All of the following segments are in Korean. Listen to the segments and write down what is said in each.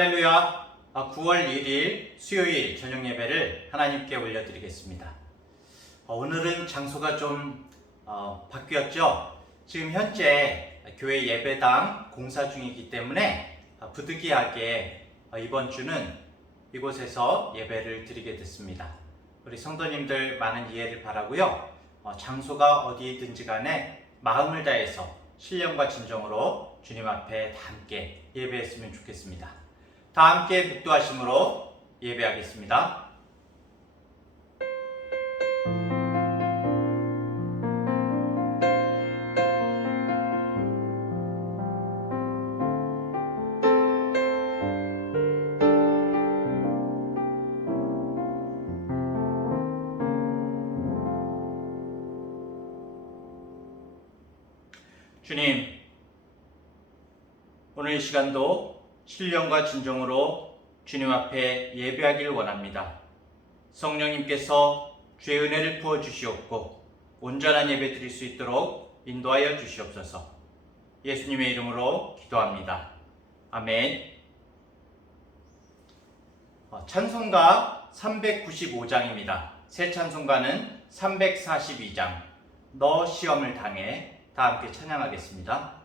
할렐루야. 9월 1일 수요일 저녁 예배를 하나님께 올려드리겠습니다. 오늘은 장소가 좀 바뀌었죠. 지금 현재 교회 예배당 공사 중이기 때문에 부득이하게 이번 주는 이곳에서 예배를 드리게 됐습니다. 우리 성도님들 많은 이해를 바라고요. 장소가 어디든지 간에 마음을 다해서 신령과 진정으로 주님 앞에 다 함께 예배했으면 좋겠습니다. 다 함께 묵도하심으로 예배하겠습니다. 주님, 오늘 이 시간도 신령과 진정으로 주님 앞에 예배하길 원합니다. 성령님께서 주의 은혜를 부어주시옵고 온전한 예배 드릴 수 있도록 인도하여 주시옵소서. 예수님의 이름으로 기도합니다. 아멘. 찬송가 395장입니다. 새 찬송가는 342장 너 시험을 당해 다 함께 찬양하겠습니다.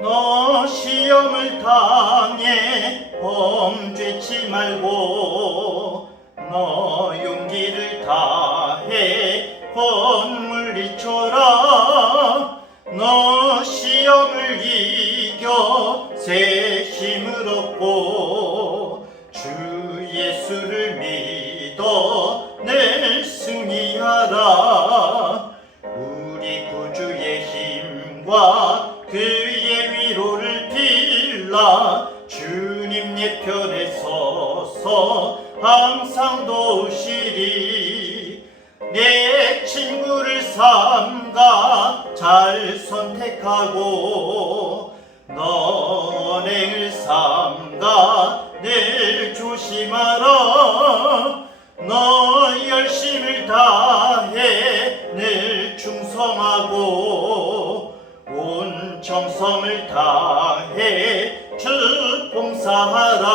너 시험을 당해 범죄치 말고 너 용기를 다해 건물리쳐라. 너 시험을 이겨 새 힘을 얻고 주 예수를 믿어 늘 승리하라. 우리 구주의 힘과 그의 위로를 빌라. 주님 예편에 서서 항상 도우시리. 내 친구를 삼가 잘 선택하고 너 언행을 삼가 늘 조심하라. 너 열심을 다해 늘 충성하고 온 정성을 다해 주 봉사하라.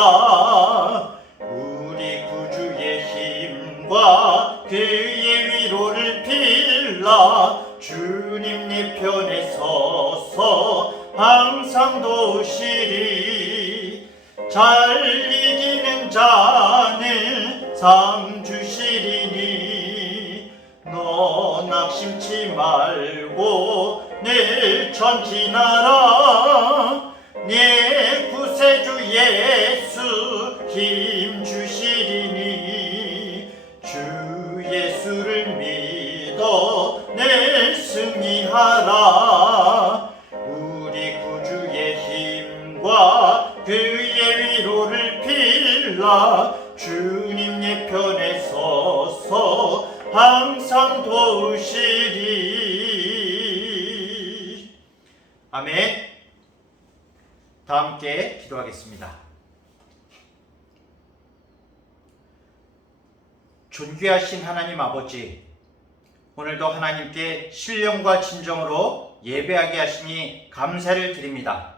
우리 구주의 힘과 그의 위로를 빌라. 주님 예편에 서서 항상 도우시리. 잘 이기는 자는 상 주시리니 너 낙심치 말고 늘 전진하라. 네 구세주 예수 힘 주시리니 주 예수를 믿어 늘 승리하라. 우리 구주의 힘과 그의 위로를 빌라. 주님 예편에 서서 항상 도우시리. 아멘. 다 함께 기도하겠습니다. 존귀하신 하나님 아버지, 오늘도 하나님께 신령과 진정으로 예배하게 하시니 감사를 드립니다.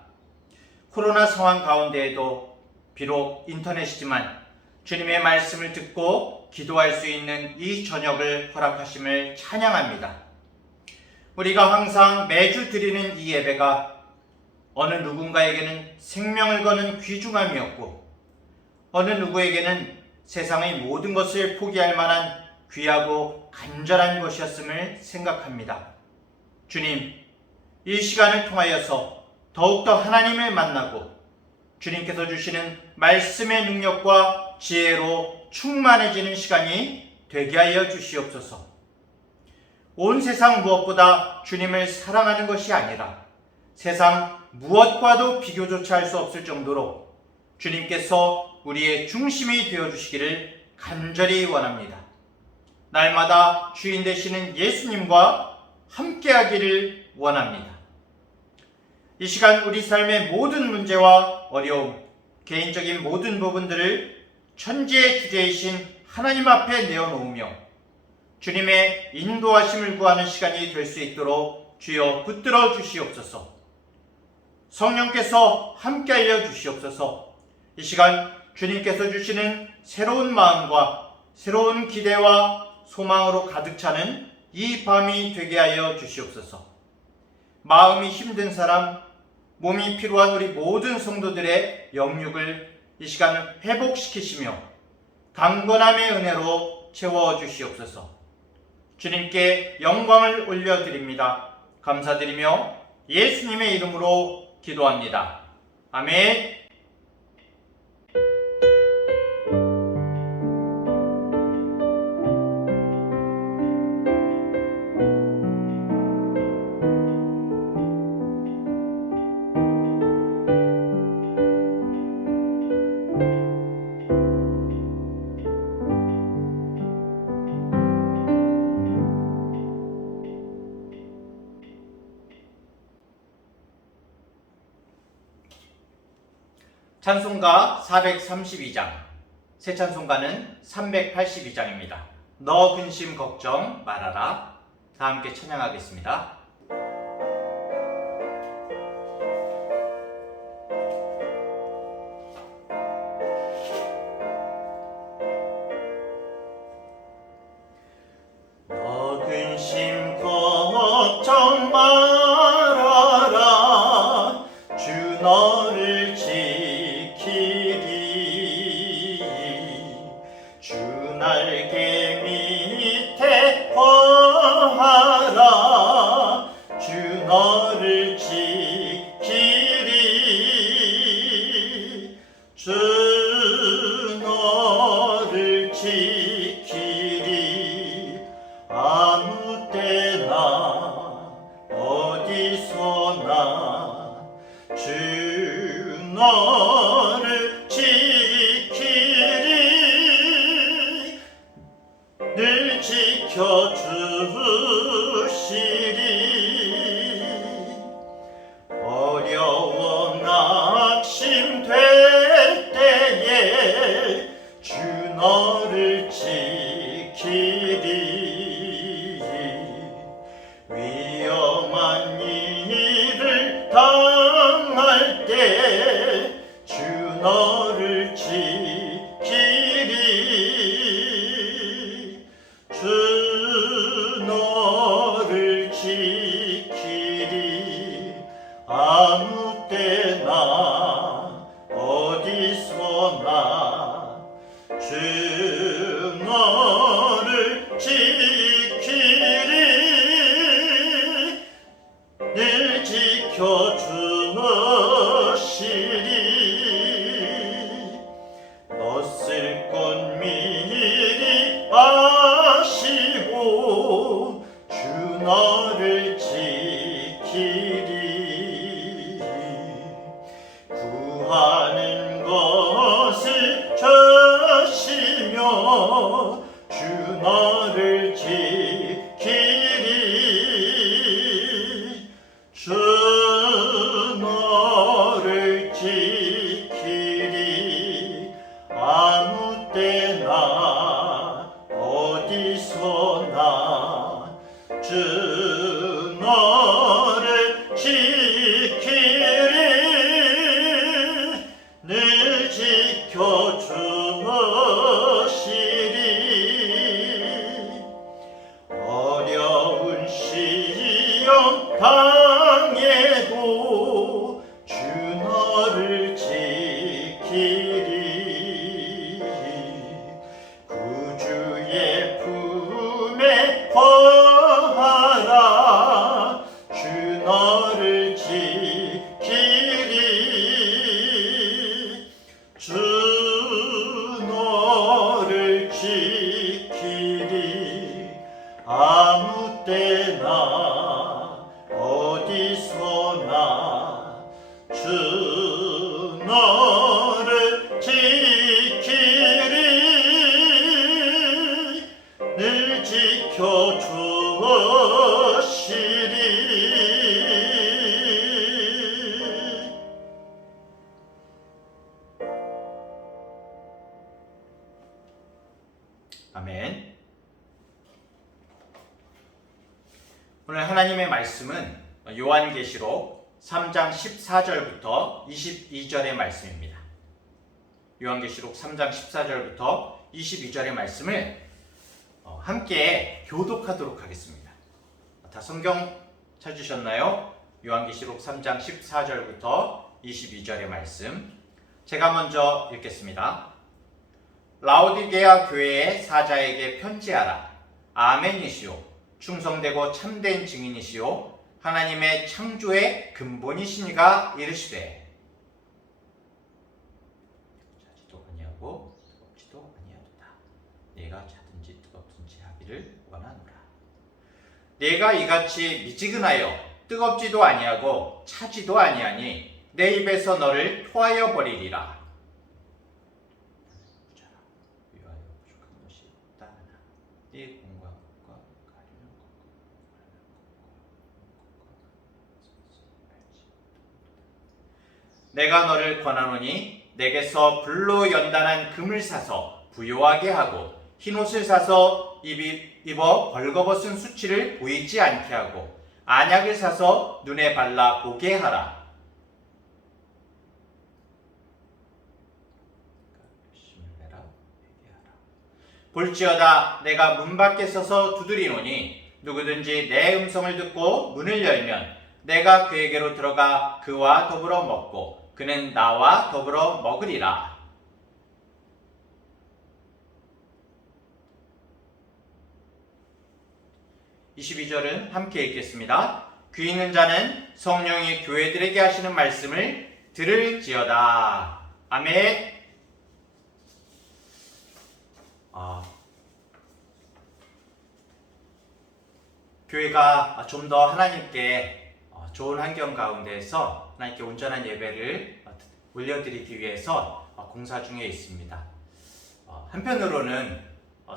코로나 상황 가운데에도 비록 인터넷이지만 주님의 말씀을 듣고 기도할 수 있는 이 저녁을 허락하심을 찬양합니다. 우리가 항상 매주 드리는 이 예배가 어느 누군가에게는 생명을 거는 귀중함이었고 어느 누구에게는 세상의 모든 것을 포기할 만한 귀하고 간절한 것이었음을 생각합니다. 주님, 이 시간을 통하여서 더욱더 하나님을 만나고 주님께서 주시는 말씀의 능력과 지혜로 충만해지는 시간이 되게 하여 주시옵소서. 온 세상 무엇보다 주님을 사랑하는 것이 아니라 세상 무엇과도 비교조차 할 수 없을 정도로 주님께서 우리의 중심이 되어주시기를 간절히 원합니다. 날마다 주인 되시는 예수님과 함께하기를 원합니다. 이 시간 우리 삶의 모든 문제와 어려움, 개인적인 모든 부분들을 천지의 주제이신 하나님 앞에 내어놓으며 주님의 인도하심을 구하는 시간이 될 수 있도록 주여 붙들어 주시옵소서. 성령께서 함께 하여 주시옵소서. 이 시간 주님께서 주시는 새로운 마음과 새로운 기대와 소망으로 가득 차는 이 밤이 되게 하여 주시옵소서. 마음이 힘든 사람, 몸이 피로한 우리 모든 성도들의 영육을 이 시간 회복시키시며 강건함의 은혜로 채워주시옵소서. 주님께 영광을 올려드립니다. 감사드리며 예수님의 이름으로 기도합니다. 아멘. 찬송가 432장, 새 찬송가는 382장입니다. 너 근심 걱정 말아라. 다 함께 찬양하겠습니다. 너 근심 걱정 말아라. 주 너를 주 날개 밑에 거하라. 주 너를 지키리. 주 너를 지키리. 아무 때나 어디서나 주 너를 지키리. 늘 지켜주시리. 어려워 낙심될 때에 주 너를 지키리. 위험한 일을 당할 때 주 너를 지키리. 주 너를 지키리. 아무 때나 어디서나 주 너를 지키리. 늘 지켜주시리. 너 쓸 것 미리 아시고 주 너를 지키리. 구하는 것을 저시며 주 너를 지키리. 주 너를 지키리. 아무 때나 어디서나 주 너를 지키리. 늘 지켜주시리. 어려운 시험 당해도 주 너를 지키리. 구주의 품에 거하라. 주 너를 지키리. 주 너를 지키리. 아무 때나 어디서나 하나님의 말씀은 요한계시록 3장 14절부터 22절의 말씀입니다. 요한계시록 3장 14절부터 22절의 말씀을 함께 교독하도록 하겠습니다. 다 성경 찾으셨나요? 요한계시록 3장 14절부터 22절의 말씀 제가 먼저 읽겠습니다. 라오디게아 교회의 사자에게 편지하라. 아멘이시오. 충성되고 참된 증인이시오. 하나님의 창조의 근본이시니가 이르시되 차지도 아니하고 뜨겁지도 아니하도다. 내가 차든지 뜨겁든지 하기를 원하노라. 내가 이같이 미지근하여 뜨겁지도 아니하고 차지도 아니하니 내 입에서 너를 토하여 버리리라. 위하여 부족한 것이 없다 하나 네 공과 것과 가리는 것과 내가 너를 권하노니 내게서 불로 연단한 금을 사서 부요하게 하고 흰옷을 사서 입어 벌거벗은 수치를 보이지 않게 하고 안약을 사서 눈에 발라 보게 하라. 볼지어다 내가 문 밖에 서서 두드리노니 누구든지 내 음성을 듣고 문을 열면 내가 그에게로 들어가 그와 더불어 먹고 그는 나와 더불어 먹으리라. (22절은) 함께 읽겠습니다. 귀 있는 자는 성령이 교회들에게 하시는 말씀을 들을지어다. 아멘. 교회가 좀 더 하나님께 좋은 환경 가운데에서 하나님께 온전한 예배를 올려드리기 위해서 공사 중에 있습니다. 한편으로는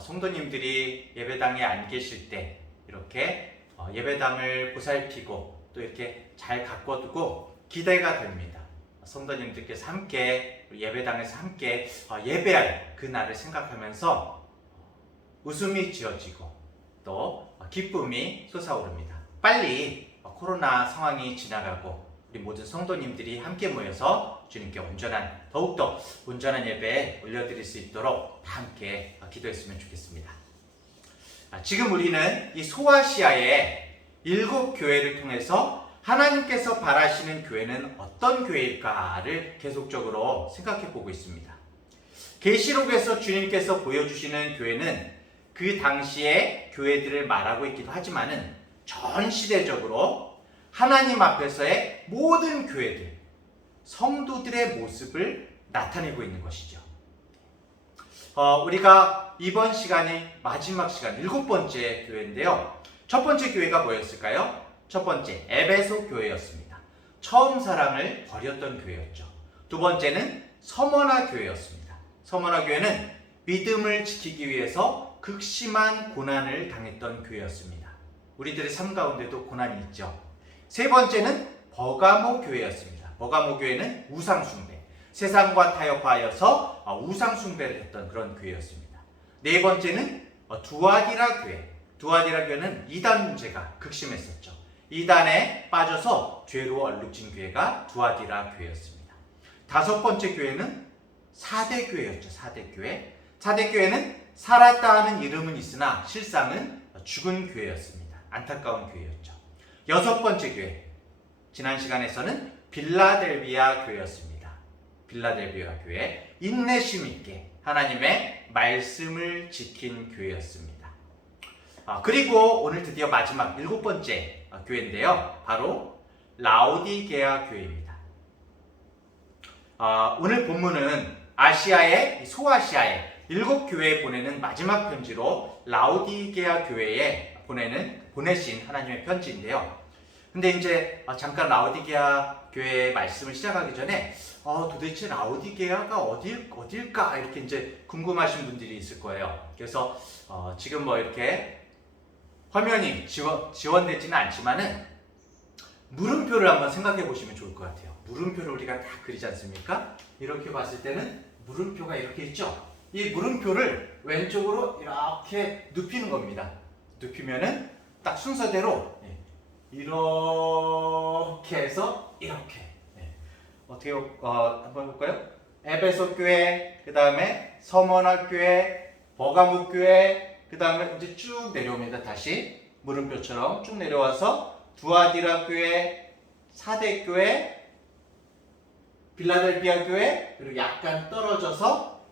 성도님들이 예배당에 안 계실 때 이렇게 예배당을 보살피고 또 이렇게 잘 가꿔두고 기대가 됩니다. 성도님들께서 함께 예배당에서 함께 예배할 그날을 생각하면서 웃음이 지어지고 또 기쁨이 솟아오릅니다. 빨리 코로나 상황이 지나가고 우리 모든 성도님들이 함께 모여서 주님께 더욱더 온전한 예배 올려드릴 수 있도록 함께 기도했으면 좋겠습니다. 지금 우리는 이 소아시아의 7교회를 통해서 하나님께서 바라시는 교회는 어떤 교회일까를 계속적으로 생각해 보고 있습니다. 계시록에서 주님께서 보여주시는 교회는 그 당시의 교회들을 말하고 있기도 하지만은 전 시대적으로 하나님 앞에서의 모든 교회들, 성도들의 모습을 나타내고 있는 것이죠. 우리가 이번 시간이 마지막 시간 7번째 교회인데요. 첫 번째 교회가 뭐였을까요? 첫 번째 에베소 교회였습니다. 처음 사랑을 버렸던 교회였죠. 두 번째는 서머나 교회였습니다. 서머나 교회는 믿음을 지키기 위해서 극심한 고난을 당했던 교회였습니다. 우리들의 삶 가운데도 고난이 있죠. 세 번째는 버가모 교회였습니다. 버가모 교회는 우상숭배, 세상과 타협하여서 우상숭배를 했던 그런 교회였습니다. 네 번째는 두아디라 교회. 두아디라 교회는 이단 문제가 극심했었죠. 이단에 빠져서 죄로 얼룩진 교회가 두아디라 교회였습니다. 다섯 번째 교회는 사대교회였죠. 사대교회. 사대교회는 살았다 하는 이름은 있으나 실상은 죽은 교회였습니다. 안타까운 교회였죠. 여섯 번째 교회. 지난 시간에서는 빌라델비아 교회였습니다. 빌라델비아 교회. 인내심 있게 하나님의 말씀을 지킨 교회였습니다. 그리고 오늘 드디어 마지막 7번째 교회인데요. 바로 라오디게아 교회입니다. 오늘 본문은 아시아의 소아시아의 7교회에 보내는 마지막 편지로 라오디게아 교회에 보내신 하나님의 편지인데요. 근데 이제 잠깐 라오디게아 교회의 말씀을 시작하기 전에 도대체 라오디게아가 어딜까 이렇게 이제 궁금하신 분들이 있을 거예요. 그래서 지금 이렇게 화면이 지원되지는 않지만은 물음표를 한번 생각해 보시면 좋을 것 같아요. 물음표를 우리가 다 그리지 않습니까? 이렇게 봤을 때는 물음표가 이렇게 있죠. 이 물음표를 왼쪽으로 이렇게 눕히는 겁니다. 눕히면은 딱 순서대로 이렇게 해서 이렇게. 네. 어떻게 한번 볼까요? 에베소 교회, 그 다음에 서머나 교회, 버가모 교회, 그 다음에 이제 쭉 내려옵니다. 다시 물음표처럼 쭉 내려와서 두아디라 교회, 사대 교회, 빌라델비아 교회, 그리고 약간 떨어져서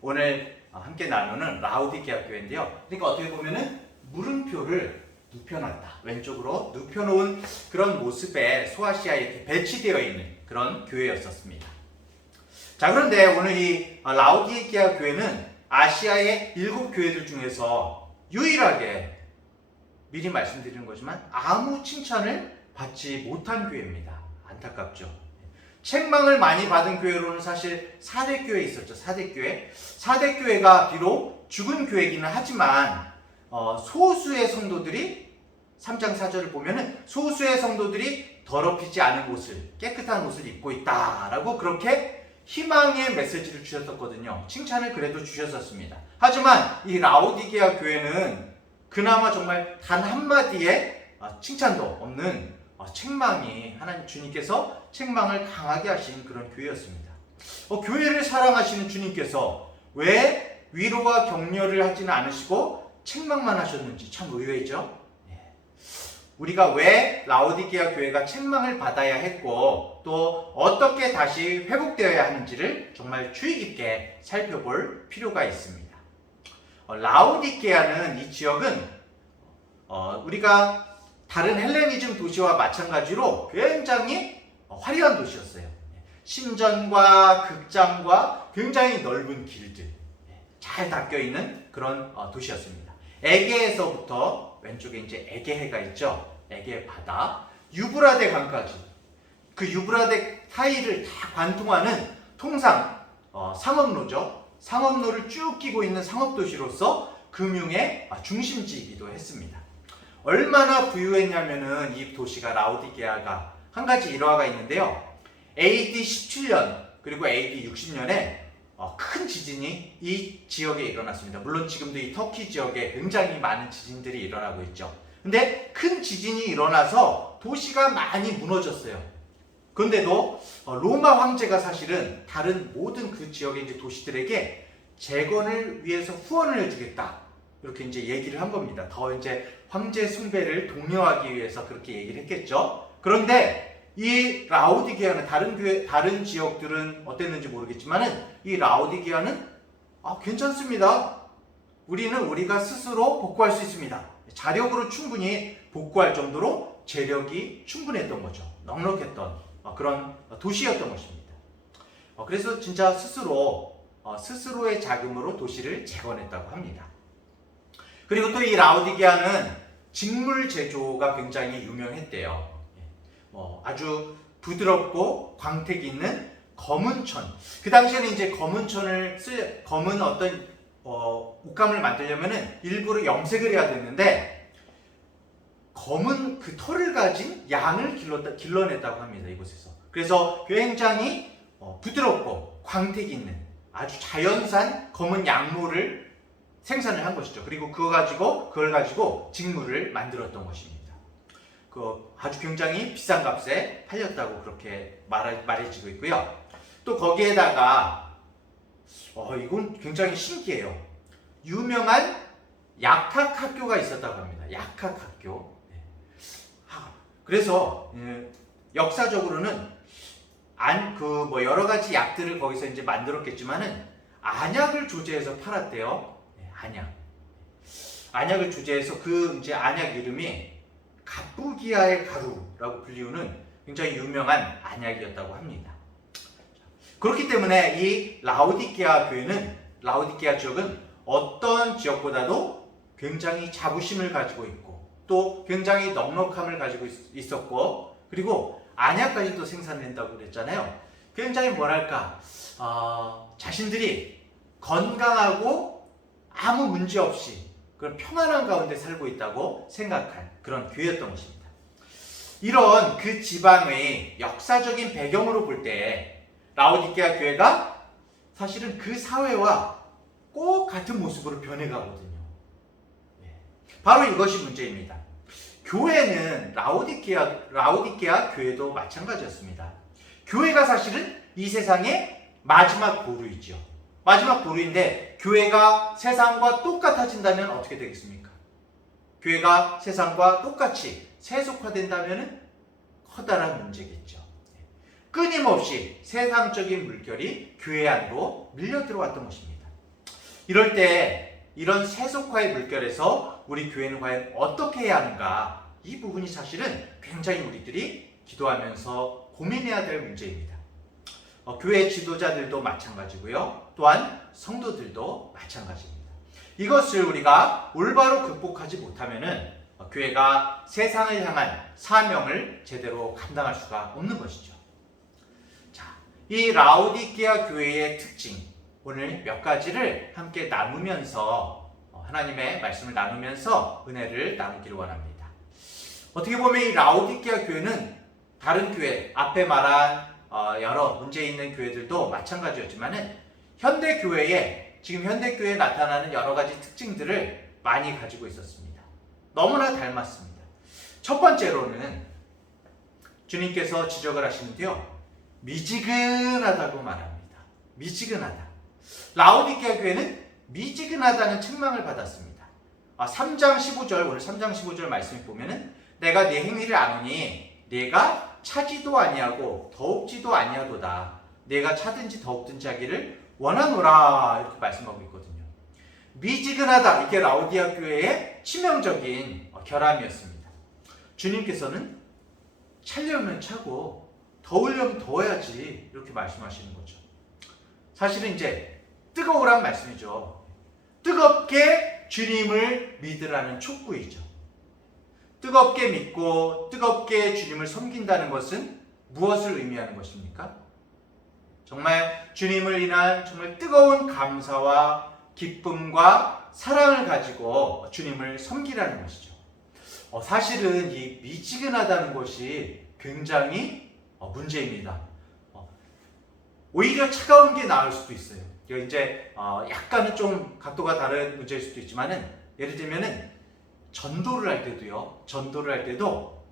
오늘 함께 나누는 라우디게아 교회인데요. 그러니까 어떻게 보면은 물음표를 눕혀놨다. 왼쪽으로 눕혀놓은 그런 모습에 소아시아에 이렇게 배치되어 있는 그런 교회였었습니다. 자, 그런데 오늘 이 라우디게아 교회는 아시아의 7교회들 중에서 유일하게 미리 말씀드리는 거지만 아무 칭찬을 받지 못한 교회입니다. 안타깝죠. 책망을 많이 받은 교회로는 사실 사대교회 있었죠. 사대교회. 사대교회가 비록 죽은 교회이기는 하지만 소수의 성도들이 3장 4절을 보면은 소수의 성도들이 더럽히지 않은 옷을, 깨끗한 옷을 입고 있다라고 그렇게 희망의 메시지를 주셨었거든요. 칭찬을 그래도 주셨었습니다. 하지만 이 라우디게아 교회는 그나마 정말 단 한마디의 칭찬도 없는 책망이 하나님 주님께서 책망을 강하게 하신 그런 교회였습니다. 교회를 사랑하시는 주님께서 왜 위로와 격려를 하지는 않으시고 책망만 하셨는지 참 의외죠. 우리가 왜 라우디게아 교회가 책망을 받아야 했고 또 어떻게 다시 회복되어야 하는지를 정말 주의 깊게 살펴볼 필요가 있습니다. 라우디게아는 이 지역은 우리가 다른 헬레니즘 도시와 마찬가지로 굉장히 화려한 도시였어요. 신전과 극장과 굉장히 넓은 길들 잘 닦여있는 그런 도시였습니다. 에게에서부터 왼쪽에 이제 에게해가 있죠. 에게 바다, 유브라데 강까지 그 유브라데 사이를 다 관통하는 통상 상업로죠. 상업로를 쭉 끼고 있는 상업도시로서 금융의 중심지이기도 했습니다. 얼마나 부유했냐면은 이 도시가 라우디게아가 한 가지 일화가 있는데요. AD 17년 그리고 AD 60년에 큰 지진이 이 지역에 일어났습니다. 물론 지금도 이 터키 지역에 굉장히 많은 지진들이 일어나고 있죠. 근데 큰 지진이 일어나서 도시가 많이 무너졌어요. 그런데도 로마 황제가 사실은 다른 모든 그 지역의 이제 도시들에게 재건을 위해서 후원을 해주겠다. 이렇게 이제 얘기를 한 겁니다. 더 이제 황제 숭배를 독려하기 위해서 그렇게 얘기를 했겠죠. 그런데 이 라우디게아는 다른 지역들은 어땠는지 모르겠지만은 이 라우디게아는 괜찮습니다. 우리가 스스로 복구할 수 있습니다. 자력으로 충분히 복구할 정도로 재력이 충분했던 거죠. 넉넉했던 그런 도시였던 것입니다. 그래서 진짜 스스로의 자금으로 도시를 재건했다고 합니다. 그리고 또 이 라우디게아는 직물 제조가 굉장히 유명했대요. 아주 부드럽고 광택이 있는 검은 천. 그 당시에는 이제 검은 어떤 옷감을 만들려면은 일부러 염색을 해야 됐는데 검은 그 털을 가진 양을 길러냈다고 합니다. 이곳에서. 그래서 굉장히 부드럽고 광택이 있는 아주 자연산 검은 양모를 생산을 한 것이죠. 그리고 그걸 가지고 직물을 만들었던 것입니다. 아주 굉장히 비싼 값에 팔렸다고 그렇게 말해지고 있고요. 또 거기에다가 이건 굉장히 신기해요. 유명한 약학학교가 있었다고 합니다. 약학학교. 그래서 역사적으로는 여러 가지 약들을 거기서 이제 만들었겠지만은 안약을 조제해서 팔았대요. 안약을 조제해서 그 이제 안약 이름이 갑부기아의 가루라고 불리우는 굉장히 유명한 안약이었다고 합니다. 그렇기 때문에 이 라우디게아 지역은 어떤 지역보다도 굉장히 자부심을 가지고 있고 또 굉장히 넉넉함을 가지고 있었고 그리고 안약까지도 생산된다고 그랬잖아요. 굉장히 자신들이 건강하고 아무 문제 없이 그런 평안한 가운데 살고 있다고 생각한 그런 교회였던 것입니다. 이런 그 지방의 역사적인 배경으로 볼 때 라우디게아 교회가 사실은 그 사회와 꼭 같은 모습으로 변해가거든요. 바로 이것이 문제입니다. 교회는 라오디게아 교회도 마찬가지였습니다. 교회가 사실은 이 세상의 마지막 보루이죠. 마지막 보루인데 교회가 세상과 똑같아진다면 어떻게 되겠습니까? 교회가 세상과 똑같이 세속화된다면 커다란 문제겠죠. 끊임없이 세상적인 물결이 교회 안으로 밀려 들어왔던 것입니다. 이럴 때 이런 세속화의 물결에서 우리 교회는 과연 어떻게 해야 하는가? 이 부분이 사실은 굉장히 우리들이 기도하면서 고민해야 될 문제입니다. 교회 지도자들도 마찬가지고요. 또한 성도들도 마찬가지입니다. 이것을 우리가 올바로 극복하지 못하면은 교회가 세상을 향한 사명을 제대로 감당할 수가 없는 것이죠. 자, 이 라오디게아 교회의 특징, 오늘 몇 가지를 함께 나누면서 하나님의 말씀을 나누면서 은혜를 나누기를 원합니다. 어떻게 보면 이 라오디게아 교회는 다른 교회, 앞에 말한 여러 문제 있는 교회들도 마찬가지였지만은 지금 현대 교회에 나타나는 여러 가지 특징들을 많이 가지고 있었습니다. 너무나 닮았습니다. 첫 번째로는 주님께서 지적을 하시는데요, 미지근하다고 말합니다. 미지근하다. 라오디게아 교회는 미지근하다는 책망을 받았습니다. 3장 15절, 오늘 3장 15절 말씀을 보면은 내가 네 행위를 아노니 네가 차지도 아니하고 더욱지도 아니하도다. 내가 차든지 더욱든지 하기를 원하노라. 이렇게 말씀하고 있거든요. 미지근하다. 이게 라오디게아 교회의 치명적인 결함이었습니다. 주님께서는 차려면 차고 더우려면 더워야지 이렇게 말씀하시는 거죠. 사실은 이제 뜨거우란 말씀이죠. 뜨겁게 주님을 믿으라는 촉구이죠. 뜨겁게 믿고 뜨겁게 주님을 섬긴다는 것은 무엇을 의미하는 것입니까? 정말 주님을 인한 정말 뜨거운 감사와 기쁨과 사랑을 가지고 주님을 섬기라는 것이죠. 사실은 이 미지근하다는 것이 굉장히 문제입니다. 오히려 차가운 게 나을 수도 있어요. 이제 약간은 좀 각도가 다른 문제일 수도 있지만은, 예를 들면은 전도를 할 때도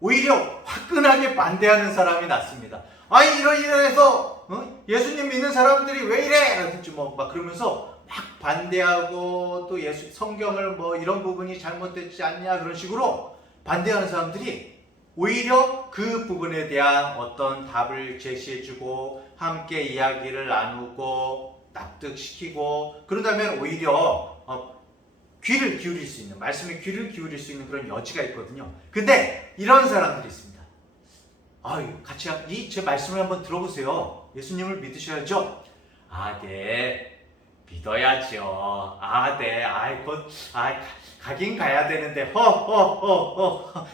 오히려 화끈하게 반대하는 사람이 낫습니다. 아니 이러해서 예수님 믿는 사람들이 왜 이래? 라든지 막 그러면서 막 반대하고, 또 성경을 이런 부분이 잘못됐지 않냐 그런 식으로 반대하는 사람들이 오히려 그 부분에 대한 어떤 답을 제시해주고 함께 이야기를 나누고 납득시키고 그런다면 오히려 귀를 기울일 수 있는, 말씀에 귀를 기울일 수 있는 그런 여지가 있거든요. 근데 이런 사람들이 있습니다. 같이 제 말씀을 한번 들어보세요. 예수님을 믿으셔야죠. 네, 믿어야죠. 네, 가긴 가야 되는데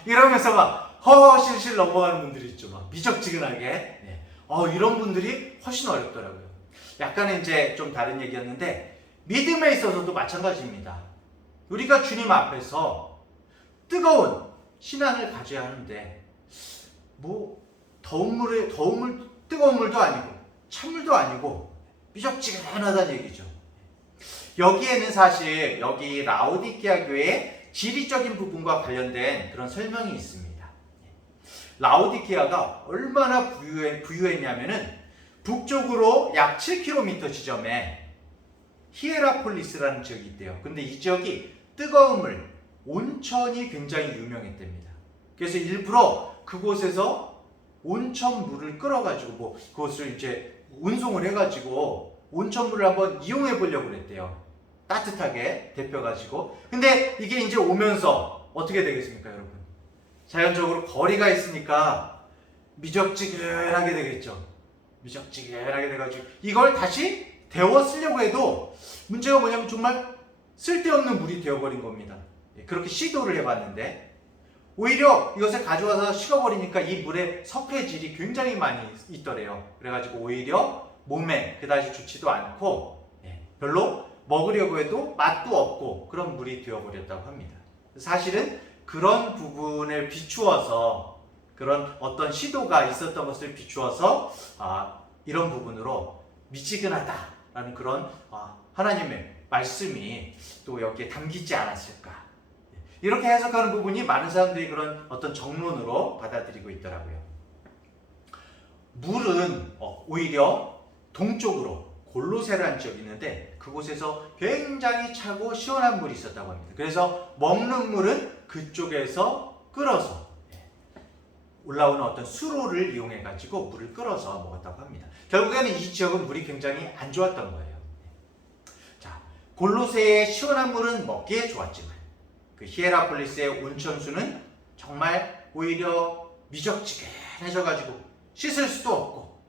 이러면서 막 허허실실 넘어가는 분들이 있죠. 막 미적지근하게. 네. 이런 분들이 훨씬 어렵더라고요. 약간은 이제 좀 다른 얘기였는데, 믿음에 있어서도 마찬가지입니다. 우리가 주님 앞에서 뜨거운 신앙을 가져야 하는데, 뜨거운 물도 아니고 찬물도 아니고 미적지근하다는 얘기죠. 여기에는 사실 여기 라오디게아 교회의 지리적인 부분과 관련된 그런 설명이 있습니다. 라오디게아가 얼마나 부유했냐면은 북쪽으로 약 7km 지점에 히에라폴리스라는 지역이 있대요. 근데 이 지역이 뜨거운 물, 온천이 굉장히 유명했답니다. 그래서 일부러 그곳에서 온천 물을 끌어가지고 그것을 이제 운송을 해가지고 온천물을 한번 이용해 보려고 그랬대요. 따뜻하게 데펴가지고. 근데 이게 이제 오면서 어떻게 되겠습니까, 여러분? 자연적으로 거리가 있으니까 미적지근하게 되겠죠. 미적지근하게 돼가지고 이걸 다시 데워 쓰려고 해도 문제가 뭐냐면 정말 쓸데없는 물이 되어버린 겁니다. 그렇게 시도를 해봤는데 오히려 이것을 가져와서 식어버리니까 이 물의 석회질이 굉장히 많이 있더래요. 그래가지고 오히려 몸에 그다지 좋지도 않고 별로 먹으려고 해도 맛도 없고 그런 물이 되어버렸다고 합니다. 사실은 그런 부분을 비추어서, 그런 어떤 시도가 있었던 것을 비추어서 이런 부분으로 미지근하다라는 그런 하나님의 말씀이 또 여기에 담기지 않았을까. 이렇게 해석하는 부분이 많은 사람들이 그런 어떤 정론으로 받아들이고 있더라고요. 물은 오히려 동쪽으로 골로세라는 지역이 있는데 그곳에서 굉장히 차고 시원한 물이 있었다고 합니다. 그래서 먹는 물은 그쪽에서 끌어서 올라오는 어떤 수로를 이용해 가지고 물을 끌어서 먹었다고 합니다. 결국에는 이 지역은 물이 굉장히 안 좋았던 거예요. 자, 골로새의 시원한 물은 먹기에 좋았지만 그 히에라폴리스의 온천수는 정말 오히려 미적지근해져 가지고 씻을 수도 없고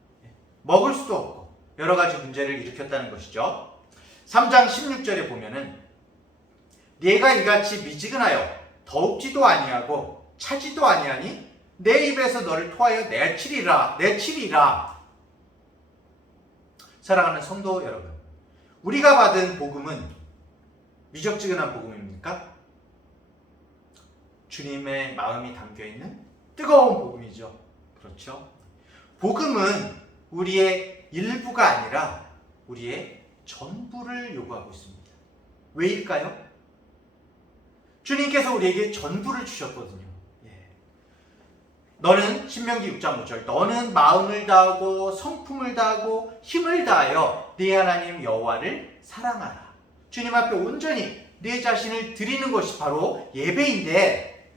먹을 수도 없고 여러 가지 문제를 일으켰다는 것이죠. 3장 16절에 보면은 네가 이같이 미지근하여 더웁지도 아니하고 차지도 아니하니 내 입에서 너를 토하여 내치리라. 사랑하는 성도 여러분, 우리가 받은 복음은 미적지근한 복음입니까? 주님의 마음이 담겨있는 뜨거운 복음이죠. 그렇죠? 복음은 우리의 일부가 아니라 우리의 전부를 요구하고 있습니다. 왜일까요? 주님께서 우리에게 전부를 주셨거든요. 너는 신명기 6장 5절 너는 마음을 다하고 성품을 다하고 힘을 다하여 네 하나님 여호와를 사랑하라. 주님 앞에 온전히 내 자신을 드리는 것이 바로 예배인데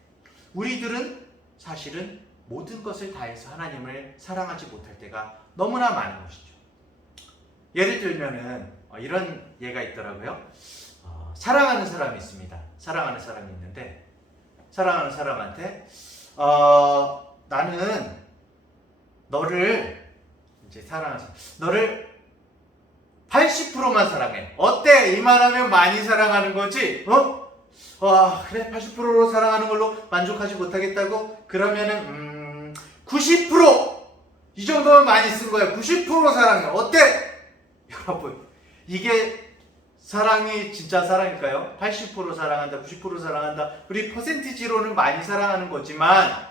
우리들은 사실은 모든 것을 다해서 하나님을 사랑하지 못할 때가 너무나 많은 것이죠. 예를 들면은 이런 예가 있더라고요. 사랑하는 사람이 있습니다. 사랑하는 사람이 있는데 사랑하는 사람한테 나는 너를 이제 사랑하지. 너를 80%만 사랑해. 어때? 이만하면 많이 사랑하는 거지? 그래 80%로 사랑하는 걸로 만족하지 못하겠다고? 그러면은 90%! 이 정도면 많이 쓴 거야. 90% 사랑해. 어때? 여러분, 이게 사랑이 진짜 사랑일까요? 80% 사랑한다, 90% 사랑한다. 우리 퍼센티지로는 많이 사랑하는 거지만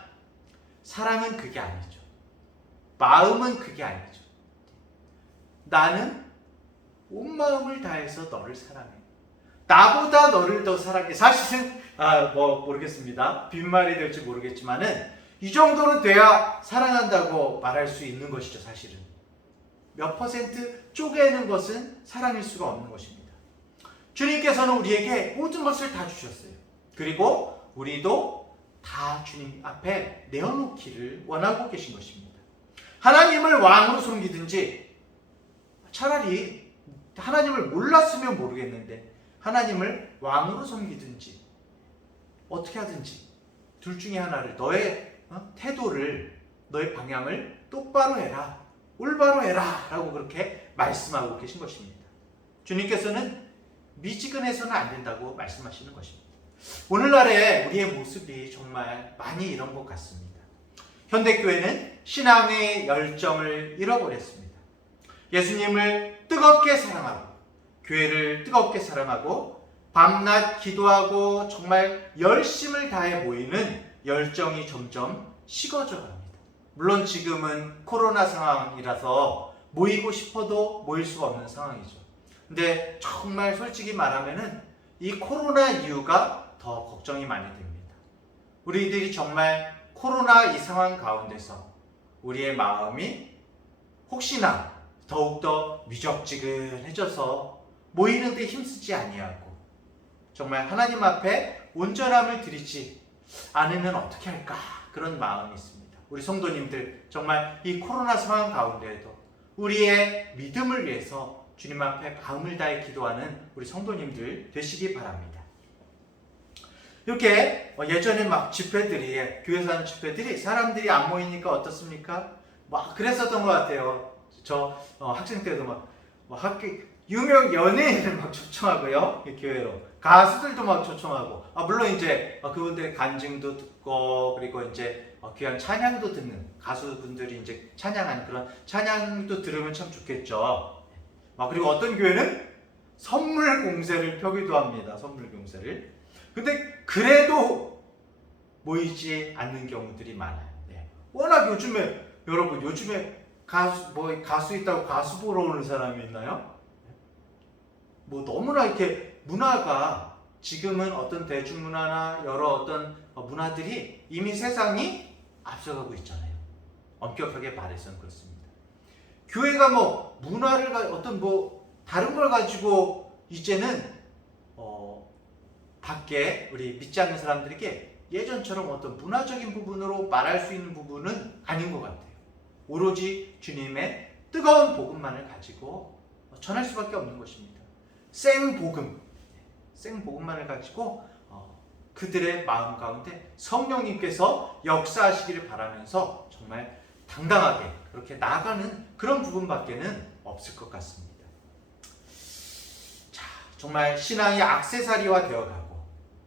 사랑은 그게 아니죠. 마음은 그게 아니죠. 나는 온 마음을 다해서 너를 사랑해. 나보다 너를 더 사랑해. 사실은 모르겠습니다. 빈말이 될지 모르겠지만은 이 정도는 돼야 사랑한다고 말할 수 있는 것이죠. 사실은 몇 퍼센트 쪼개는 것은 사랑일 수가 없는 것입니다. 주님께서는 우리에게 모든 것을 다 주셨어요. 그리고 우리도 다 주님 앞에 내어놓기를 원하고 계신 것입니다. 하나님을 왕으로 섬기든지 차라리 하나님을 몰랐으면 모르겠는데 하나님을 왕으로 섬기든지 어떻게 하든지 둘 중에 하나를 너의 태도를 너의 방향을 똑바로 해라. 올바로 해라 라고 그렇게 말씀하고 계신 것입니다. 주님께서는 미지근해서는 안 된다고 말씀하시는 것입니다. 오늘날의 우리의 모습이 정말 많이 이런 것 같습니다. 현대교회는 신앙의 열정을 잃어버렸습니다. 예수님을 뜨겁게 사랑하고 교회를 뜨겁게 사랑하고 밤낮 기도하고 정말 열심을 다해 모이는 열정이 점점 식어져 갑니다. 물론 지금은 코로나 상황이라서 모이고 싶어도 모일 수가 없는 상황이죠. 근데 정말 솔직히 말하면은 이 코로나 이유가 더 걱정이 많이 됩니다. 우리들이 정말 코로나 이 상황 가운데서 우리의 마음이 혹시나 더욱더 미적지근해져서 모이는데 힘쓰지 아니하고 정말 하나님 앞에 온전함을 드리지 않으면 어떻게 할까 그런 마음이 있습니다. 우리 성도님들 정말 이 코로나 상황 가운데에도 우리의 믿음을 위해서 주님 앞에 마음을 다해 기도하는 우리 성도님들 되시기 바랍니다. 이렇게 예전에 막 집회들이 교회에서 하는 집회들이 사람들이 안 모이니까 어떻습니까? 막 그랬었던 것 같아요. 저 학생 때도 막 유명 연예인을 막 초청하고요. 교회로 가수들도 막 초청하고 물론 이제 그분들의 간증도 듣고 그리고 이제 귀한 찬양도 듣는 가수분들이 이제 찬양하는 그런 찬양도 들으면 참 좋겠죠. 그리고 어떤 교회는 선물 공세를 펴기도 합니다. 선물 공세를. 근데 그래도 모이지 않는 경우들이 많아요. 워낙 요즘에 여러분 가수 있다고 가수 보러 오는 사람이 있나요? 너무나 이렇게 문화가 지금은 어떤 대중문화나 여러 어떤 문화들이 이미 세상이 앞서가고 있잖아요. 엄격하게 말해서는 그렇습니다. 교회가 뭐 문화를 어떤 뭐 다른 걸 가지고 이제는 밖에 우리 믿지 않는 사람들에게 예전처럼 어떤 문화적인 부분으로 말할 수 있는 부분은 아닌 것 같아요. 오로지 주님의 뜨거운 복음만을 가지고 전할 수밖에 없는 것입니다. 생복음만을 가지고 그들의 마음 가운데 성령님께서 역사하시기를 바라면서 정말 당당하게 그렇게 나아가는 그런 부분밖에는 없을 것 같습니다. 자, 정말 신앙이 액세서리화 되어가고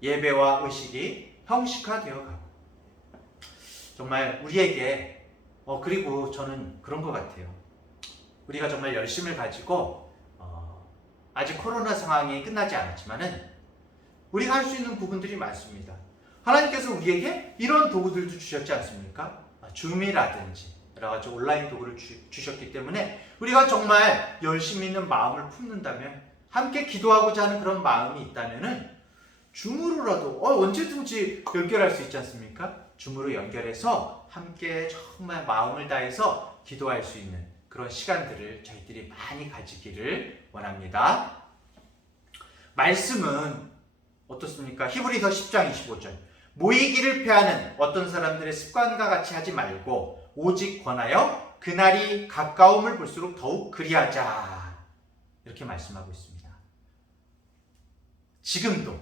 예배와 의식이 형식화 되어가고 정말 우리에게 그리고 저는 그런 것 같아요. 우리가 정말 열심을 가지고 아직 코로나 상황이 끝나지 않았지만은 우리가 할 수 있는 부분들이 많습니다. 하나님께서 우리에게 이런 도구들도 주셨지 않습니까? 줌이라든지 여러 가지 온라인 도구를 주셨기 때문에 우리가 정말 열심히 있는 마음을 품는다면 함께 기도하고자 하는 그런 마음이 있다면은 줌으로라도 언제든지 연결할 수 있지 않습니까? 줌으로 연결해서 함께 정말 마음을 다해서 기도할 수 있는 그런 시간들을 저희들이 많이 가지기를 원합니다. 말씀은 어떻습니까? 히브리서 10장 25절 모이기를 피하는 어떤 사람들의 습관과 같이 하지 말고 오직 권하여 그날이 가까움을 볼수록 더욱 그리하자 이렇게 말씀하고 있습니다. 지금도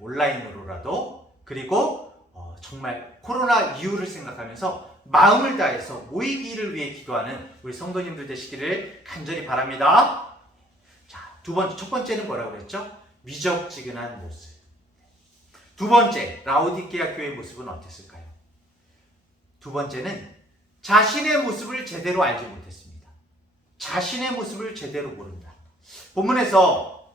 온라인으로라도 그리고 정말 코로나 이후를 생각하면서 마음을 다해서 모이기를 위해 기도하는 우리 성도님들 되시기를 간절히 바랍니다. 자, 첫 번째는 뭐라고 그랬죠? 미적지근한 모습. 두 번째, 라오디게아 교회의 모습은 어땠을까요? 두 번째는 자신의 모습을 제대로 알지 못했습니다. 자신의 모습을 제대로 모른다. 본문에서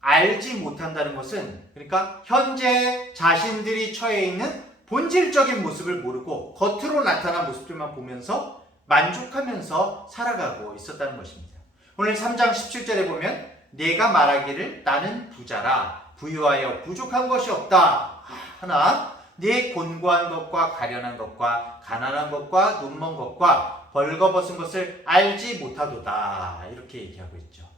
알지 못한다는 것은 그러니까 현재 자신들이 처해 있는 본질적인 모습을 모르고 겉으로 나타난 모습들만 보면서 만족하면서 살아가고 있었다는 것입니다. 오늘 3장 17절에 보면 내가 말하기를 나는 부자라 부유하여 부족한 것이 없다 하나 네 곤고한 것과 가련한 것과 가난한 것과 눈먼 것과 벌거벗은 것을 알지 못하도다 이렇게 얘기하고 있죠.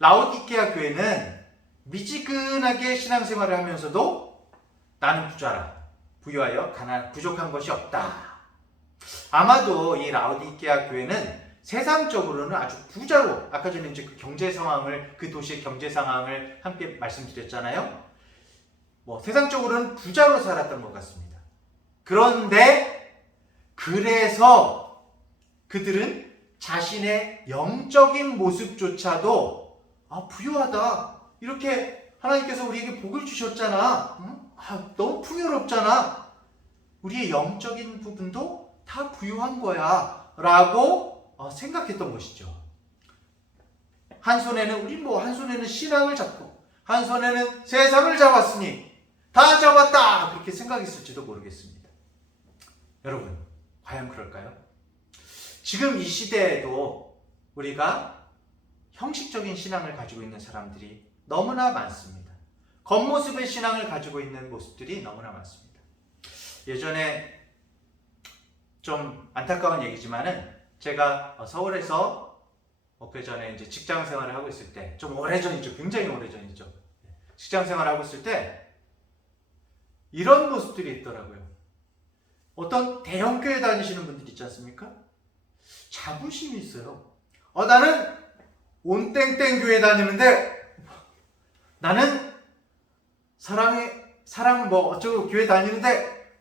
라오디게아 교회는 미지근하게 신앙생활을 하면서도 나는 부자라 부유하여 부족한 것이 없다. 아마도 이 라오디게아 교회는 세상적으로는 아주 부자로 아까 전에 이제 그 경제 상황을 그 도시의 경제 상황을 함께 말씀드렸잖아요. 세상적으로는 부자로 살았던 것 같습니다. 그런데 그래서 그들은 자신의 영적인 모습조차도 부유하다. 이렇게 하나님께서 우리에게 복을 주셨잖아. 너무 풍요롭잖아. 우리의 영적인 부분도 다 부유한 거야. 라고 생각했던 것이죠. 한 손에는 한 손에는 신앙을 잡고 한 손에는 세상을 잡았으니 다 잡았다. 그렇게 생각했을지도 모르겠습니다. 여러분, 과연 그럴까요? 지금 이 시대에도 우리가 형식적인 신앙을 가지고 있는 사람들이 너무나 많습니다. 겉모습의 신앙을 가지고 있는 모습들이 너무나 많습니다. 예전에 좀 안타까운 얘기지만은 제가 서울에서 엊그전에 이제 직장 생활을 하고 있을 때 좀 오래전이죠. 굉장히 오래전이죠. 직장 생활을 하고 있을 때 이런 모습들이 있더라고요. 어떤 대형교회 다니시는 분들 있지 않습니까? 자부심이 있어요. 나는 온땡땡 교회 다니는데 나는 사랑 어쩌고 교회 다니는데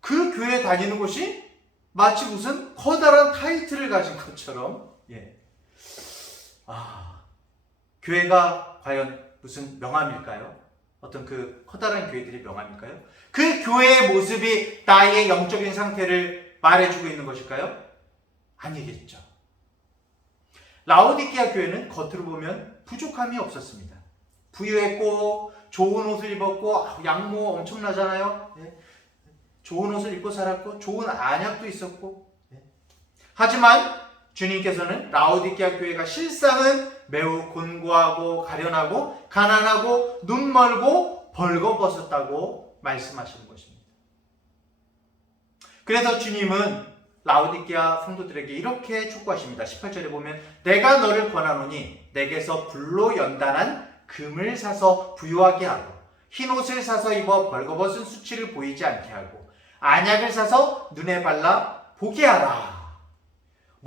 그 교회 다니는 곳이 마치 무슨 커다란 타이틀을 가진 것처럼 교회가 과연 무슨 명함일까요? 어떤 그 커다란 교회들이 명함일까요? 그 교회의 모습이 나의 영적인 상태를 말해주고 있는 것일까요? 아니겠죠. 라오디게아 교회는 겉으로 보면 부족함이 없었습니다. 부유했고 좋은 옷을 입었고 양모 엄청나잖아요. 좋은 옷을 입고 살았고 좋은 안약도 있었고 하지만 주님께서는 라오디게아 교회가 실상은 매우 곤고하고 가련하고 가난하고 눈멀고 벌거벗었다고 말씀하시는 것입니다. 그래서 주님은 라오디게아 성도들에게 이렇게 촉구하십니다. 18절에 보면 내가 너를 권하노니 내게서 불로 연단한 금을 사서 부유하게 하고 흰옷을 사서 입어 벌거벗은 수치를 보이지 않게 하고 안약을 사서 눈에 발라 보게 하라.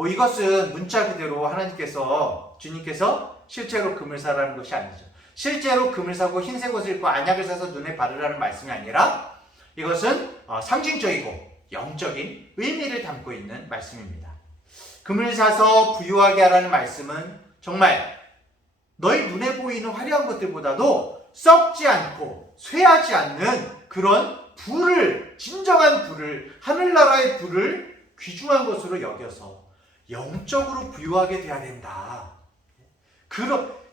이것은 문자 그대로 주님께서 실제로 금을 사라는 것이 아니죠. 실제로 금을 사고 흰색 옷을 입고 안약을 사서 눈에 바르라는 말씀이 아니라 이것은 상징적이고 영적인 의미를 담고 있는 말씀입니다. 금을 사서 부유하게 하라는 말씀은 정말 너희 눈에 보이는 화려한 것들보다도 썩지 않고 쇠하지 않는 그런 진정한 불을, 하늘나라의 불을 귀중한 것으로 여겨서 영적으로 부유하게 돼야 된다.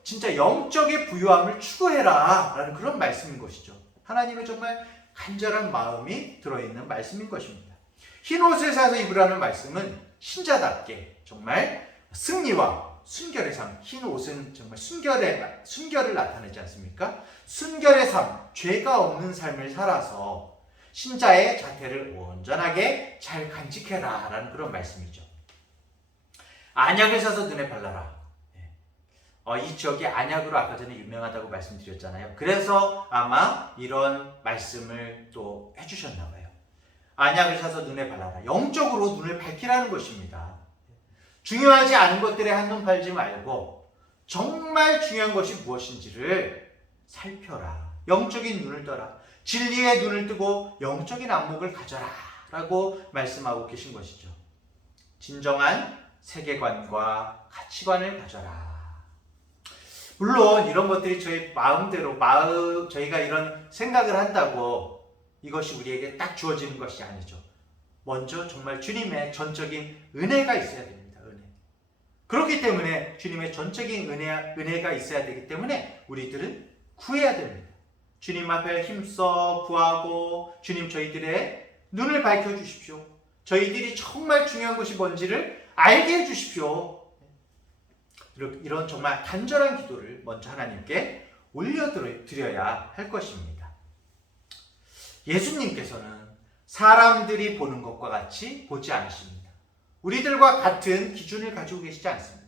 진짜 영적의 부유함을 추구해라 라는 그런 말씀인 것이죠. 하나님의 정말 간절한 마음이 들어있는 말씀인 것입니다. 흰 옷을 사서 입으라는 말씀은 신자답게 정말 승리와 순결의 삶, 흰 옷은 정말 순결을 나타내지 않습니까? 순결의 삶, 죄가 없는 삶을 살아서 신자의 자태를 온전하게 잘 간직해라 라는 그런 말씀이죠. 안약을 사서 눈에 발라라. 이 지역이 안약으로 아까 전에 유명하다고 말씀드렸잖아요. 그래서 아마 이런 말씀을 또 해주셨나 봐요. 안약을 사서 눈에 발라라. 영적으로 눈을 밝히라는 것입니다. 중요하지 않은 것들에 한눈 팔지 말고 정말 중요한 것이 무엇인지를 살펴라. 영적인 눈을 떠라. 진리의 눈을 뜨고 영적인 안목을 가져라 라고 말씀하고 계신 것이죠. 진정한 세계관과 가치관을 가져라. 물론 이런 것들이 저희 마음대로 저희가 이런 생각을 한다고 이것이 우리에게 딱 주어지는 것이 아니죠. 먼저 정말 주님의 전적인 은혜가 있어야 됩니다. 은혜. 그렇기 때문에 주님의 전적인 은혜가 있어야 되기 때문에 우리들은 구해야 됩니다. 주님 앞에 힘써 구하고 주님 저희들의 눈을 밝혀주십시오. 저희들이 정말 중요한 것이 뭔지를 알게 해주십시오. 이런 정말 간절한 기도를 먼저 하나님께 올려드려야 할 것입니다. 예수님께서는 사람들이 보는 것과 같이 보지 않으십니다. 우리들과 같은 기준을 가지고 계시지 않습니다.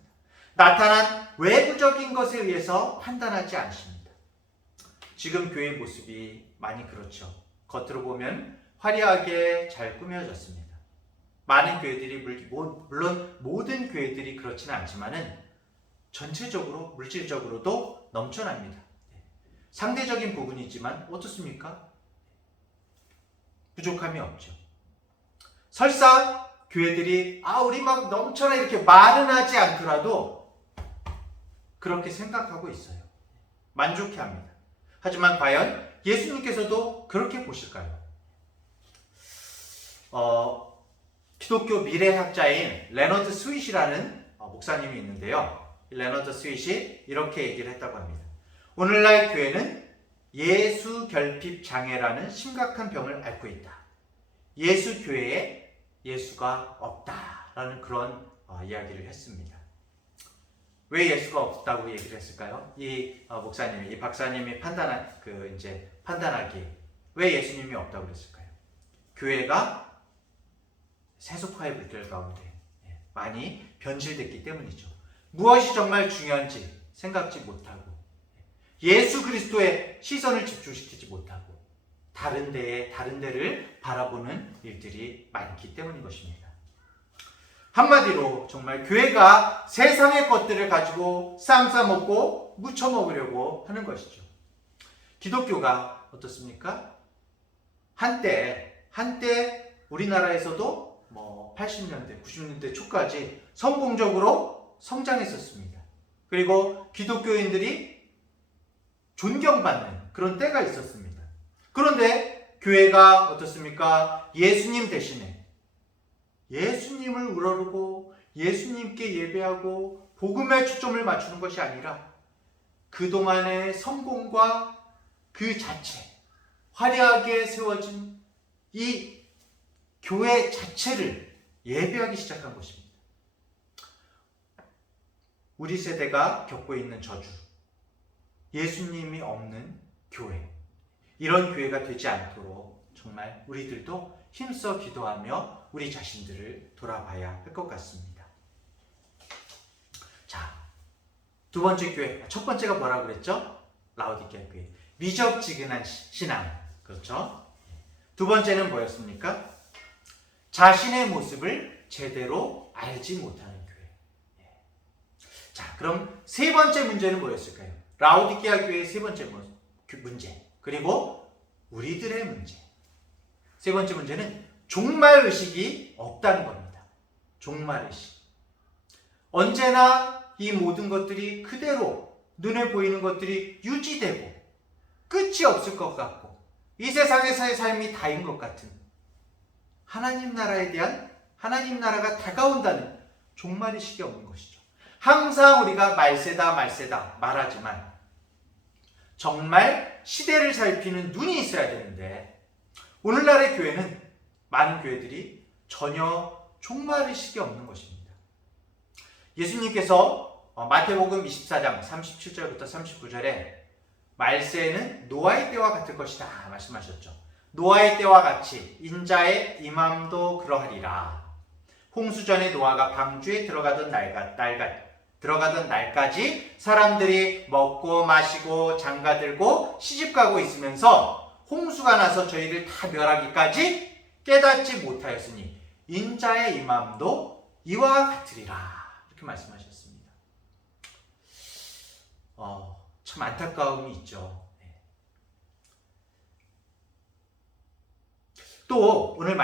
나타난 외부적인 것에 의해서 판단하지 않으십니다. 지금 교회의 모습이 많이 그렇죠. 겉으로 보면 화려하게 잘 꾸며졌습니다. 많은 교회들이 물론 모든 교회들이 그렇지는 않지만은 전체적으로 물질적으로도 넘쳐납니다. 상대적인 부분이지만 어떻습니까? 부족함이 없죠. 설사 교회들이 우리 막 넘쳐나 이렇게 말은 하지 않더라도 그렇게 생각하고 있어요. 만족해합니다. 하지만 과연 예수님께서도 그렇게 보실까요? 기독교 미래학자인 레너드 스윗이라는 목사님이 있는데요. 레너드 스윗이 이렇게 얘기를 했다고 합니다. 오늘날 교회는 예수 결핍 장애라는 심각한 병을 앓고 있다. 예수 교회에 예수가 없다라는 그런 이야기를 했습니다. 왜 예수가 없다고 얘기를 했을까요? 이 박사님이 판단하기에 왜 예수님이 없다고 그랬을까요? 교회가 세속화의 물결 가운데 많이 변질됐기 때문이죠. 무엇이 정말 중요한지 생각지 못하고 예수 그리스도의 시선을 집중시키지 못하고 다른 데를 바라보는 일들이 많기 때문인 것입니다. 한마디로 정말 교회가 세상의 것들을 가지고 쌈 싸먹고 무쳐 먹으려고 하는 것이죠. 기독교가 어떻습니까? 한때 우리나라에서도 80년대, 90년대 초까지 성공적으로 성장했었습니다. 그리고 기독교인들이 존경받는 그런 때가 있었습니다. 그런데 교회가 어떻습니까? 예수님 대신에 예수님을 우러르고 예수님께 예배하고 복음에 초점을 맞추는 것이 아니라 그동안의 성공과 그 자체, 화려하게 세워진 이 교회 자체를 예배하기 시작한 것입니다. 우리 세대가 겪고 있는 저주, 예수님이 없는 교회, 이런 교회가 되지 않도록 정말 우리들도 힘써 기도하며 우리 자신들을 돌아봐야 할 것 같습니다. 자, 두 번째 교회, 첫 번째가 뭐라고 그랬죠? 라오디게아 교회, 미적지근한 신앙, 그렇죠? 두 번째는 뭐였습니까? 자신의 모습을 제대로 알지 못하는 교회. 자, 그럼 세 번째 문제는 뭐였을까요? 라오디게아 교회의 세 번째 문제, 그리고 우리들의 문제. 세 번째 문제는 종말의식이 없다는 겁니다. 종말의식. 언제나 이 모든 것들이 그대로 눈에 보이는 것들이 유지되고 끝이 없을 것 같고 이 세상에서의 삶이 다인 것 같은 하나님 나라에 대한 하나님 나라가 다가온다는 종말의식이 없는 것이죠. 항상 우리가 말세다 말하지만 정말 시대를 살피는 눈이 있어야 되는데 오늘날의 교회는 많은 교회들이 전혀 종말의식이 없는 것입니다. 예수님께서 마태복음 24장 37절부터 39절에 말세는 노아의 때와 같을 것이다 말씀하셨죠. 노아의 때와 같이 인자의 임함도 그러하리라. 홍수전에 노아가 방주에 들어가던 날까지 사람들이 먹고 마시고 장가들고 시집가고 있으면서 홍수가 나서 저희를 다 멸하기까지 깨닫지 못하였으니 인자의 임함도 이와 같으리라. 이렇게 말씀하셨습니다. 참 안타까움이 있죠. 또 오늘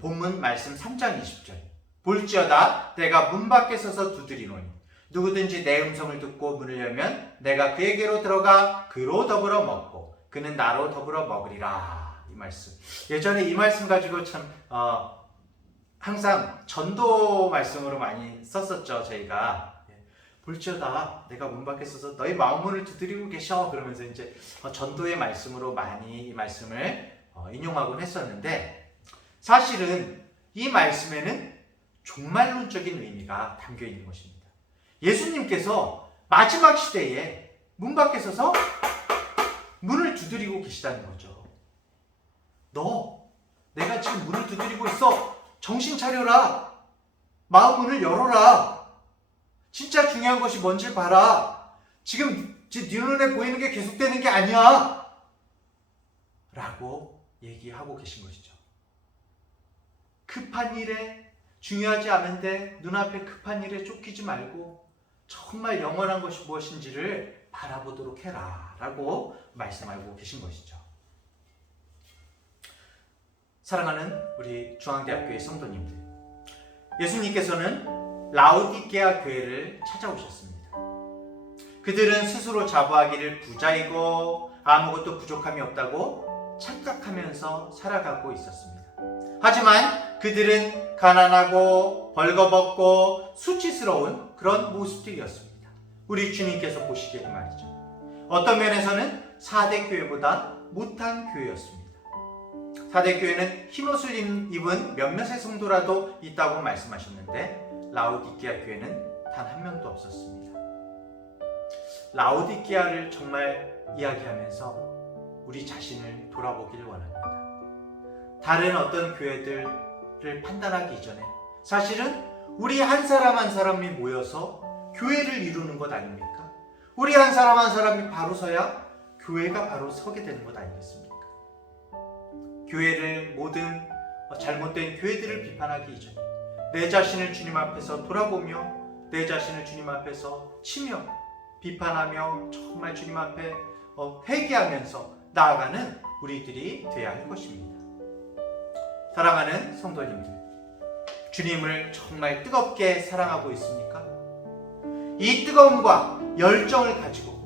본문 말씀 3장 20절, 볼지어다 내가 문 밖에 서서 두드리노니 누구든지 내 음성을 듣고 문을 열면 내가 그에게로 들어가 그로 더불어 먹고 그는 나로 더불어 먹으리라. 이 말씀, 예전에 이 말씀 가지고 참 항상 전도 말씀으로 많이 썼었죠. 저희가 볼지어다 내가 문 밖에 서서 너희 마음문을 두드리고 계셔, 그러면서 이제 전도의 말씀으로 많이 이 말씀을 인용하곤 했었는데, 사실은 이 말씀에는 종말론적인 의미가 담겨 있는 것입니다. 예수님께서 마지막 시대에 문 밖에 서서 문을 두드리고 계시다는 거죠. 내가 지금 문을 두드리고 있어. 정신 차려라. 마음 문을 열어라. 진짜 중요한 것이 뭔지 봐라. 지금 네 눈에 보이는 게 계속되는 게 아니야. 라고 얘기하고 계신 것이죠. 급한 일에, 중요하지 않은데 눈앞에 급한 일에 쫓기지 말고 정말 영원한 것이 무엇인지를 바라보도록 해라 라고 말씀하고 계신 것이죠. 사랑하는 우리 중앙대학교의 성도님들, 예수님께서는 라오디게아 교회를 찾아오셨습니다. 그들은 스스로 자부하기를 부자이고 아무것도 부족함이 없다고 착각하면서 살아가고 있었습니다. 하지만 그들은 가난하고 벌거벗고 수치스러운 그런 모습들이었습니다. 우리 주님께서 보시기에 말이죠. 어떤 면에서는 4대 교회보다 못한 교회였습니다. 4대 교회는 흰옷을 입은 몇몇의 성도라도 있다고 말씀하셨는데 라오디게아 교회는 단 한 명도 없었습니다. 라오디게아를 정말 이야기하면서 우리 자신을 돌아보기를 원합니다. 다른 어떤 교회들을 판단하기 이전에 사실은 우리 한 사람 한 사람이 모여서 교회를 이루는 것 아닙니까? 우리 한 사람 한 사람이 바로 서야 교회가 바로 서게 되는 것 아니겠습니까? 교회를, 모든 잘못된 교회들을 비판하기 이전에 내 자신을 주님 앞에서 돌아보며 내 자신을 주님 앞에서 치며 비판하며 정말 주님 앞에 회개하면서 나아가는 우리들이 되어야 할 것입니다. 사랑하는 성도님들, 주님을 정말 뜨겁게 사랑하고 있습니까? 이 뜨거움과 열정을 가지고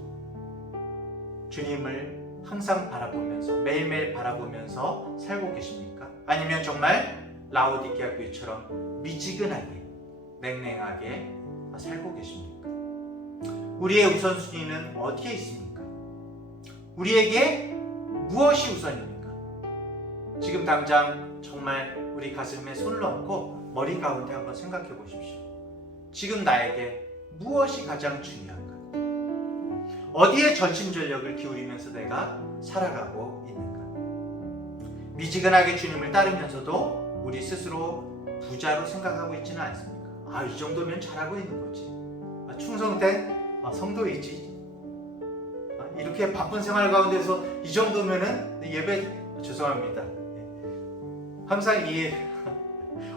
주님을 항상 바라보면서, 매일매일 바라보면서 살고 계십니까? 아니면 정말 라오디게아 교회처럼 미지근하게, 냉랭하게 살고 계십니까? 우리의 우선순위는 어디에 있습니까? 우리에게 무엇이 우선입니까? 지금 당장 정말 우리 가슴에 손을 얹고 머리 가운데 한번 생각해 보십시오. 지금 나에게 무엇이 가장 중요한가? 어디에 전심전력을 기울이면서 내가 살아가고 있는가? 미지근하게 주님을 따르면서도 우리 스스로 부자로 생각하고 있지는 않습니까? 이 정도면 잘하고 있는 거지. 충성된 성도이지. 이렇게 바쁜 생활 가운데서 이 정도면은 예배, 죄송합니다. 항상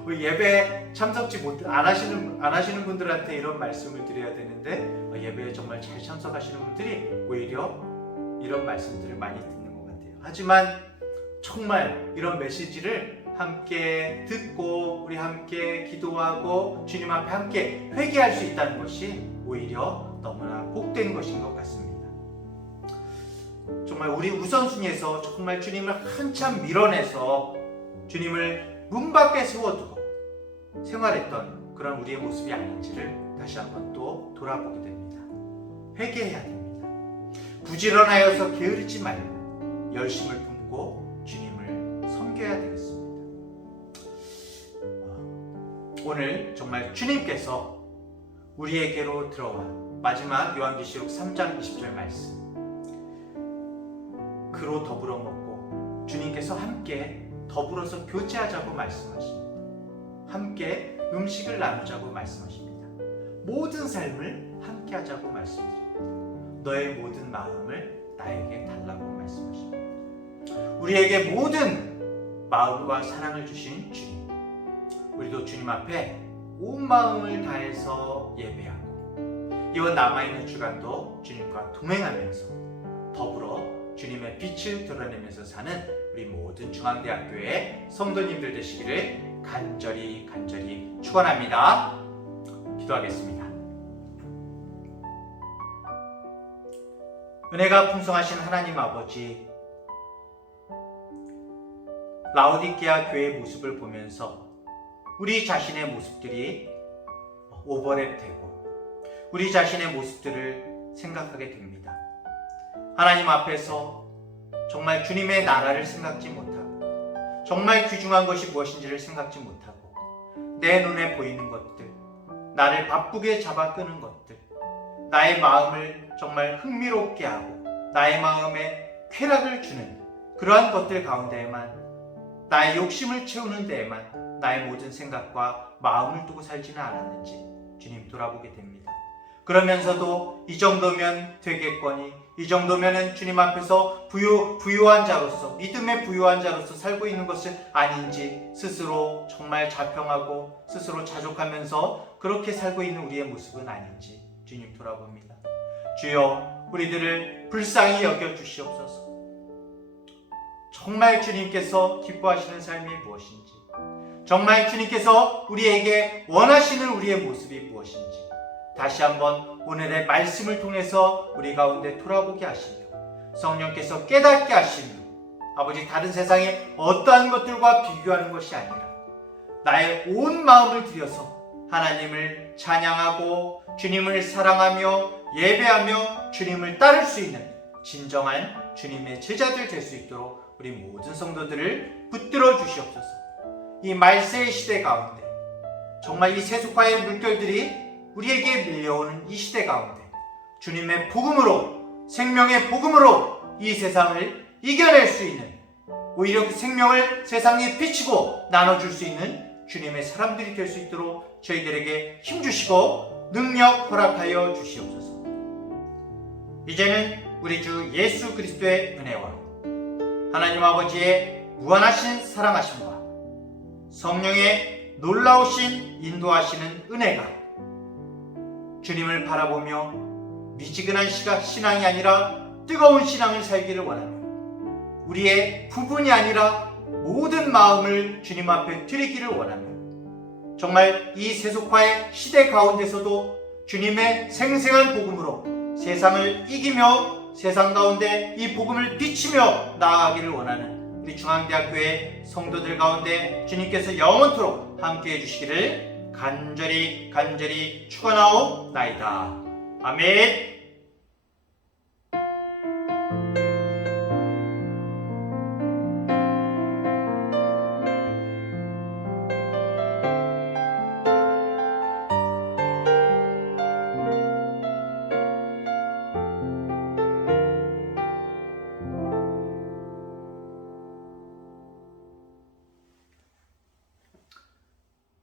우리 예배에 참석지 안 하시는 분들한테 이런 말씀을 드려야 되는데, 예배에 정말 잘 참석하시는 분들이 오히려 이런 말씀들을 많이 듣는 것 같아요. 하지만 정말 이런 메시지를 함께 듣고 우리 함께 기도하고 주님 앞에 함께 회개할 수 있다는 것이 오히려 너무나 복된 것인 것 같습니다. 정말 우리 우선순위에서 정말 주님을 한참 밀어내서 주님을 문 밖에 세워두고 생활했던 그런 우리의 모습이 아닌지를 다시 한번 또 돌아보게 됩니다. 회개해야 됩니다. 부지런하여서 게으르지 말고 열심을 품고 주님을 섬겨야 되겠습니다. 오늘 정말 주님께서 우리에게로 들어와 마지막 요한계시록 3장 20절 말씀, 그로 더불어 먹고 주님께서 함께 더불어서 교제하자고 말씀하십니다. 함께 음식을 나누자고 말씀하십니다. 모든 삶을 함께 하자고 말씀하십니다. 너의 모든 마음을 나에게 달라고 말씀하십니다. 우리에게 모든 마음과 사랑을 주신 주님, 우리도 주님 앞에 온 마음을 다해서 예배하고 이번 남아있는 주간도 주님과 동행하면서 더불어 주님의 빛을 드러내면서 사는 우리 모든 중앙대학교의 성도님들 되시기를 간절히 축원합니다. 기도하겠습니다. 은혜가 풍성하신 하나님 아버지, 라오디게아 교회의 모습을 보면서 우리 자신의 모습들이 오버랩되고 우리 자신의 모습들을 생각하게 됩니다. 하나님 앞에서 정말 주님의 나라를 생각지 못하고 정말 귀중한 것이 무엇인지를 생각지 못하고 내 눈에 보이는 것들, 나를 바쁘게 잡아 끄는 것들, 나의 마음을 정말 흥미롭게 하고 나의 마음에 쾌락을 주는 그러한 것들 가운데에만, 나의 욕심을 채우는 데에만 나의 모든 생각과 마음을 두고 살지는 않았는지 주님 돌아보게 됩니다. 그러면서도 이 정도면 되겠거니, 이 정도면은 주님 앞에서 부유한 자로서, 믿음의 부유한 자로서 살고 있는 것은 아닌지 스스로 정말 자평하고 스스로 자족하면서 그렇게 살고 있는 우리의 모습은 아닌지 주님 돌아봅니다. 주여, 우리들을 불쌍히 여겨주시옵소서. 정말 주님께서 기뻐하시는 삶이 무엇인지, 정말 주님께서 우리에게 원하시는 우리의 모습이 무엇인지 다시 한번 오늘의 말씀을 통해서 우리 가운데 돌아보게 하시며 성령께서 깨닫게 하시며, 아버지, 다른 세상의 어떠한 것들과 비교하는 것이 아니라 나의 온 마음을 들여서 하나님을 찬양하고 주님을 사랑하며 예배하며 주님을 따를 수 있는 진정한 주님의 제자들 될 수 있도록 우리 모든 성도들을 붙들어 주시옵소서. 이 말세의 시대 가운데 정말 이 세속화의 물결들이 우리에게 밀려오는 이 시대 가운데 주님의 복음으로, 생명의 복음으로 이 세상을 이겨낼 수 있는, 오히려 그 생명을 세상에 비치고 나눠줄 수 있는 주님의 사람들이 될 수 있도록 저희들에게 힘주시고 능력 허락하여 주시옵소서. 이제는 우리 주 예수 그리스도의 은혜와 하나님 아버지의 무한하신 사랑하심과 성령의 놀라우신 인도하시는 은혜가 주님을 바라보며 미지근한 신앙이 아니라 뜨거운 신앙을 살기를 원하며 우리의 부분이 아니라 모든 마음을 주님 앞에 드리기를 원하며 정말 이 세속화의 시대 가운데서도 주님의 생생한 복음으로 세상을 이기며 세상 가운데 이 복음을 비치며 나아가기를 원하는 우리 중앙대학교의 성도들 가운데 주님께서 영원토록 함께해 주시기를 간절히 축원하옵나이다. 아멘.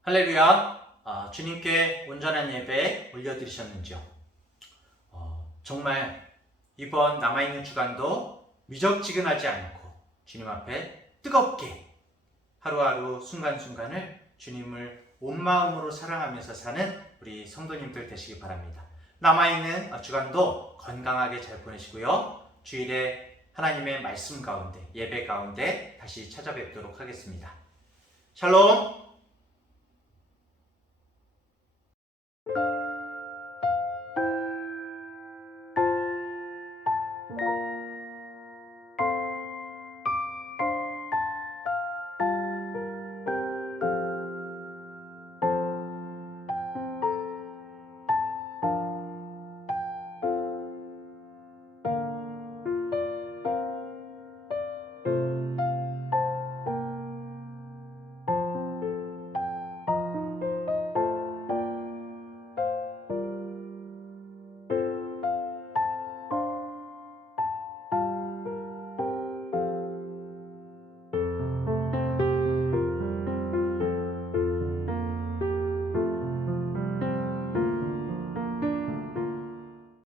할렐루야. 주님께 온전한 예배 올려드리셨는지요? 정말 이번 남아있는 주간도 미적지근하지 않고 주님 앞에 뜨겁게 하루하루 순간순간을 주님을 온 마음으로 사랑하면서 사는 우리 성도님들 되시기 바랍니다. 남아있는 주간도 건강하게 잘 보내시고요. 주일에 하나님의 말씀 가운데, 예배 가운데 다시 찾아뵙도록 하겠습니다. 샬롬.